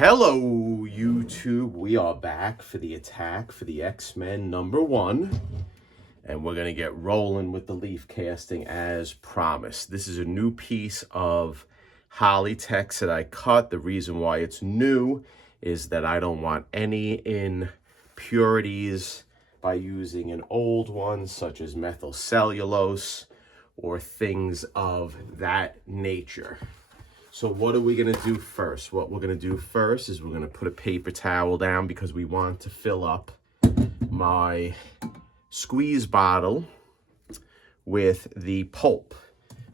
Hello, YouTube. We are back for the attack for the X-Men #1. And we're going to get rolling with the leaf casting as promised. This is a new piece of holly text that I cut. The reason why it's new is that I don't want any impurities by using an old one, such as methyl cellulose or things of that nature. So what are we going to do first? What we're going to do first is we're going to put a paper towel down because we want to fill up my squeeze bottle with the pulp.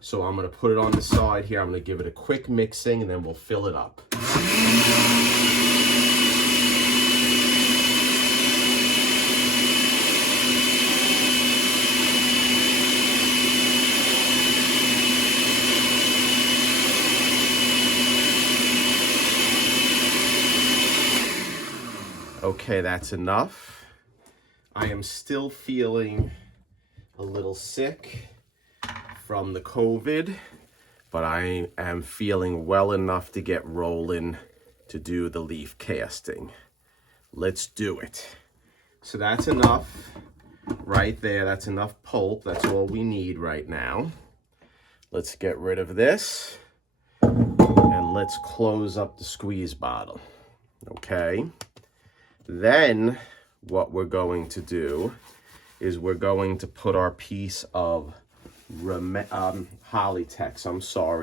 So I'm going to put it on the side here. I'm going to give it a quick mixing and then we'll fill it up. Okay, that's enough. I am still feeling a little sick from the COVID, but I am feeling well enough to get rolling to do the leaf casting. Let's do it. So that's enough right there. That's enough pulp. That's all we need right now. Let's get rid of this and let's close up the squeeze bottle. Okay. Then what we're going to do is we're going to put our piece of holly text,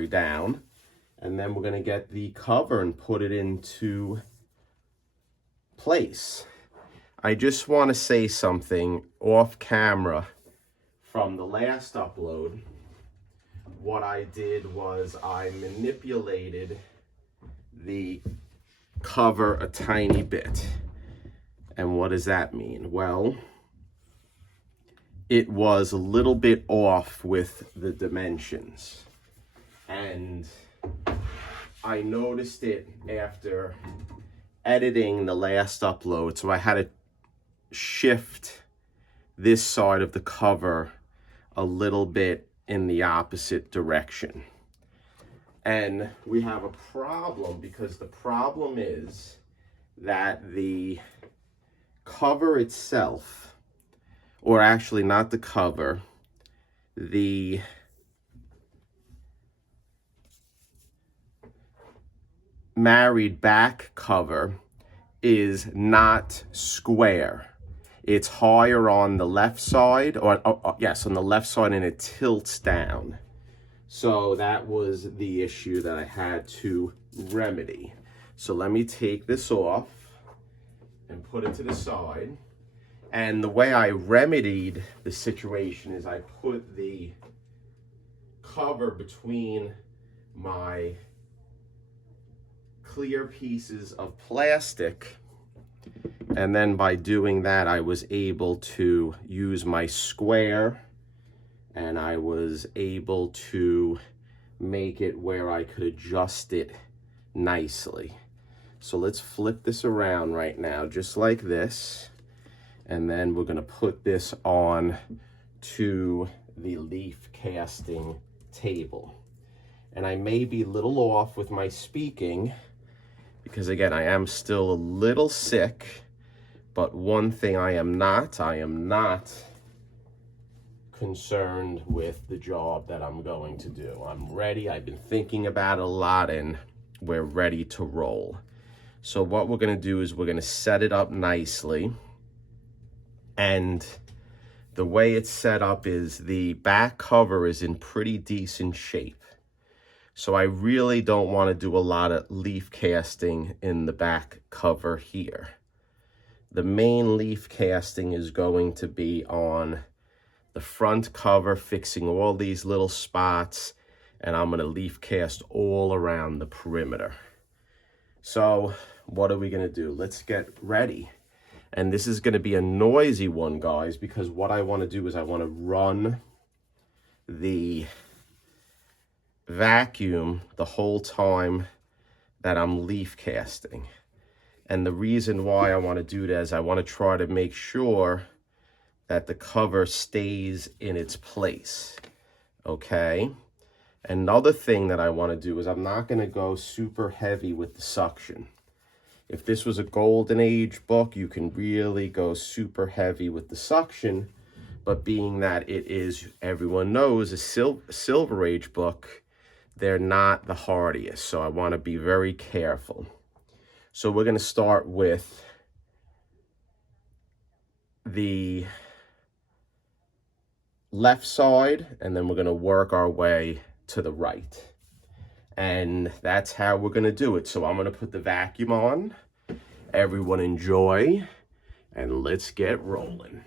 down. And then we're going to get the cover and put it into place. I just want to say something off camera from the last upload. What I did was I manipulated the cover a tiny bit. And what does that mean? Well, it was a little bit off with the dimensions. And I noticed it after editing the last upload. So I had to shift this side of the cover a little bit in the opposite direction. And we have a problem because the problem is that the cover itself, or actually not the cover, the married back cover is not square. It's higher on the left side, yes, on the left side, and it tilts down. So that was the issue that I had to remedy. So let me take this off and put it to the side. And the way I remedied the situation is I put the cover between my clear pieces of plastic, and then by doing that I was able to use my square and I was able to make it where I could adjust it nicely. So let's flip this around right now, just like this. And then we're gonna put this on to the leaf casting table. And I may be a little off with my speaking because again, I am still a little sick, but one thing I am not concerned with the job that I'm going to do. I'm ready, I've been thinking about it a lot, and we're ready to roll. So what we're going to do is we're going to set it up nicely. And the way it's set up is the back cover is in pretty decent shape. So I really don't want to do a lot of leaf casting in the back cover here. The main leaf casting is going to be on the front cover, fixing all these little spots, and I'm going to leaf cast all around the perimeter. So what are we going to do? Let's get ready. And this is going to be a noisy one, guys, because what I want to do is I want to run the vacuum the whole time that I'm leaf casting. And the reason why I want to do that is I want to try to make sure that the cover stays in its place. Okay? Another thing that I want to do is I'm not going to go super heavy with the suction. If this was a golden age book, you can really go super heavy with the suction. But being that it is, everyone knows, a silver age book, they're not the hardiest. So I want to be very careful. So we're going to start with the left side, and then we're going to work our way to the right. And that's how we're going to do it. So I'm going to put the vacuum on. Everyone enjoy, and let's get rolling.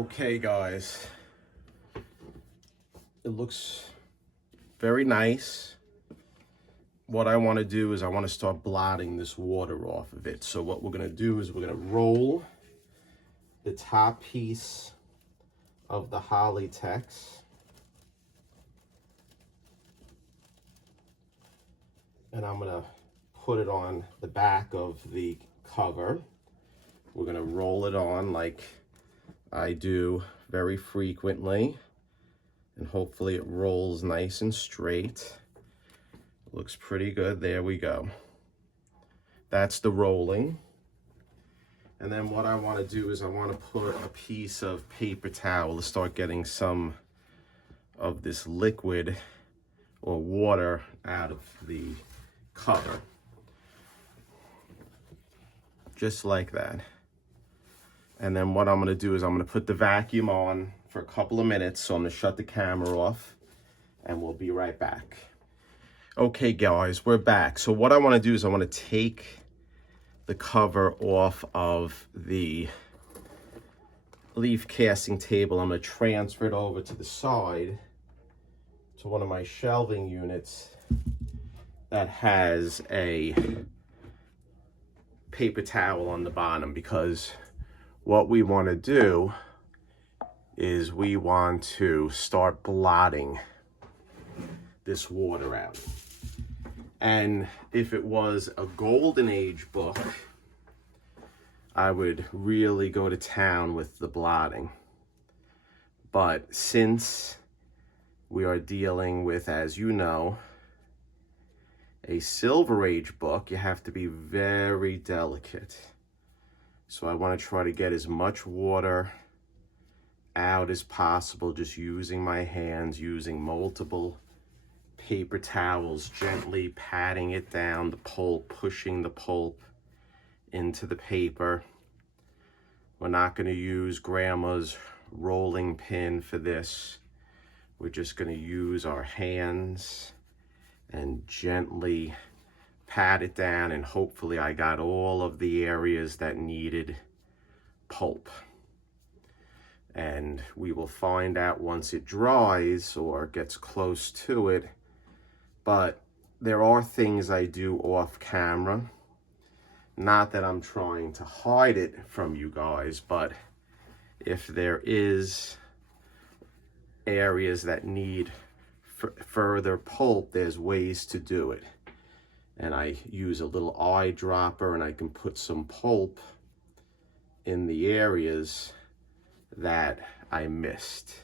Okay guys, it looks very nice. What I want to do is I want to start blotting this water off of it. So what we're going to do is we're going to roll the top piece of the Hollytex, and I'm going to put it on the back of the cover. We're going to roll it on like I do very frequently, and hopefully it rolls nice and straight. Looks pretty good. There we go. That's the rolling. And then what I want to do is I want to put a piece of paper towel to start getting some of this liquid or water out of the cover. Just like that. And then what I'm going to do is I'm going to put the vacuum on for a couple of minutes. So I'm going to shut the camera off and we'll be right back. Okay guys, we're back. So what I want to do is I want to take the cover off of the leaf casting table. I'm going to transfer it over to the side to one of my shelving units that has a paper towel on the bottom, because what we want to do is we want to start blotting this water out. And if it was a golden age book, I would really go to town with the blotting. But since we are dealing with, as you know, a silver age book, you have to be very delicate. So I want to try to get as much water out as possible, just using my hands, using multiple paper towels, gently patting it down, the pulp, pushing the pulp into the paper. We're not going to use grandma's rolling pin for this. We're just going to use our hands and gently pat it down, and hopefully I got all of the areas that needed pulp. And we will find out once it dries or gets close to it. But there are things I do off camera. Not that I'm trying to hide it from you guys, but if there is areas that need further pulp, there's ways to do it. And I use a little eyedropper and I can put some pulp in the areas that I missed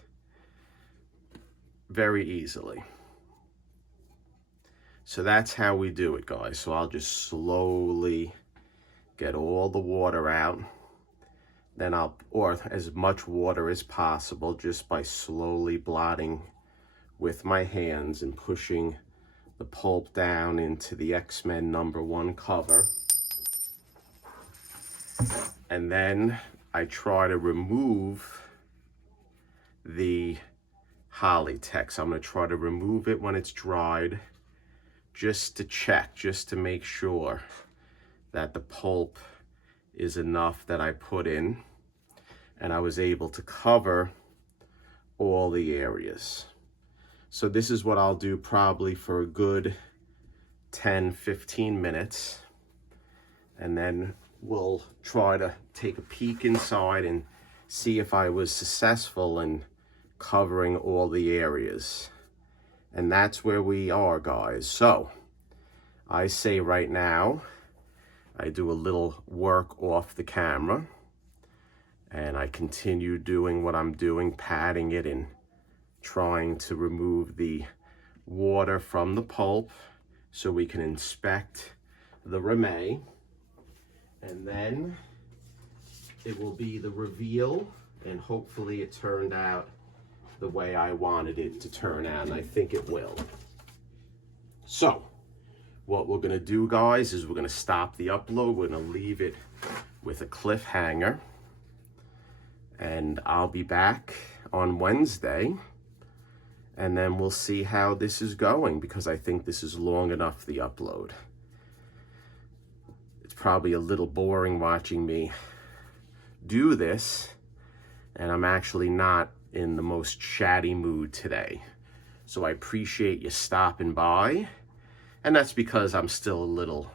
very easily. So that's how we do it, guys. So I'll just slowly get all the water out. Then or as much water as possible, just by slowly blotting with my hands and pushing the pulp down into the X-Men #1 cover. And then I try to remove the Hollytex. I'm going to try to remove it when it's dried, just to check, just to make sure that the pulp is enough that I put in, and I was able to cover all the areas. So this is what I'll do probably for a good 10-15 minutes, and then we'll try to take a peek inside and see if I was successful in covering all the areas. And that's where we are, guys. So I say right now, I do a little work off the camera, and I continue doing what I'm doing, patting it and trying to remove the water from the pulp so we can inspect the ramie. And then it will be the reveal, and hopefully it turned out the way I wanted it to turn out, and I think it will. So what we're gonna do, guys, is we're gonna stop the upload. We're gonna leave it with a cliffhanger, and I'll be back on Wednesday, and then we'll see how this is going, because I think this is long enough, the upload. It's probably a little boring watching me do this and I'm actually not in the most chatty mood today. So I appreciate you stopping by, and that's because I'm still a little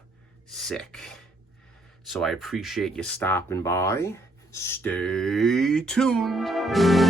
sick. So I appreciate you stopping by. Stay tuned.